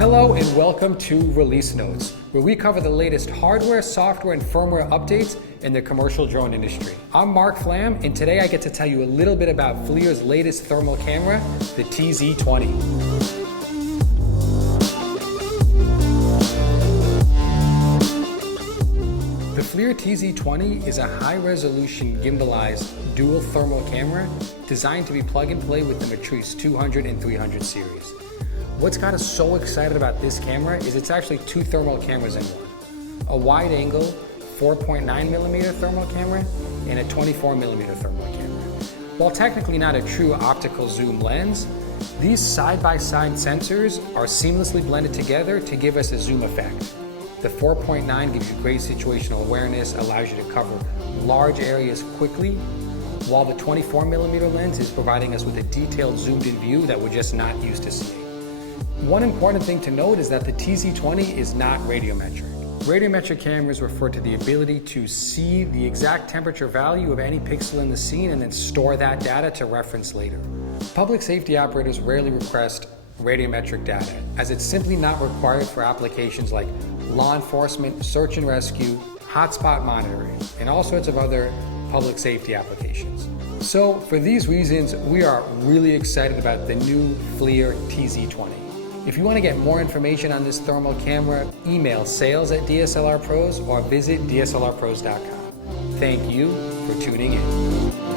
Hello and welcome to Release Notes, where we cover the latest hardware, software, and firmware updates in the commercial drone industry. I'm Mark Flam, and today I get to tell you a little bit about FLIR's latest thermal camera, the TZ20. The FLIR TZ20 is a high-resolution gimbalized dual thermal camera designed to be plug-and-play with the Matrice 200 and 300 series. What's got us so excited about this camera is it's actually two thermal cameras in one. A wide-angle 4.9mm thermal camera and a 24mm thermal camera. While technically not a true optical zoom lens, these side-by-side sensors are seamlessly blended together to give us a zoom effect. The 4.9 gives you great situational awareness, allows you to cover large areas quickly, while the 24mm lens is providing us with a detailed zoomed-in view that we're just not used to seeing. One important thing to note is that the TZ20 is not radiometric. Radiometric cameras refer to the ability to see the exact temperature value of any pixel in the scene and then store that data to reference later. Public safety operators rarely request radiometric data, as it's simply not required for applications like law enforcement, search and rescue, hotspot monitoring, and all sorts of other public safety applications. So for these reasons, we are really excited about the new FLIR TZ20. If you want to get more information on this thermal camera, email sales@DSLRPros or visit DSLRPros.com. Thank you for tuning in.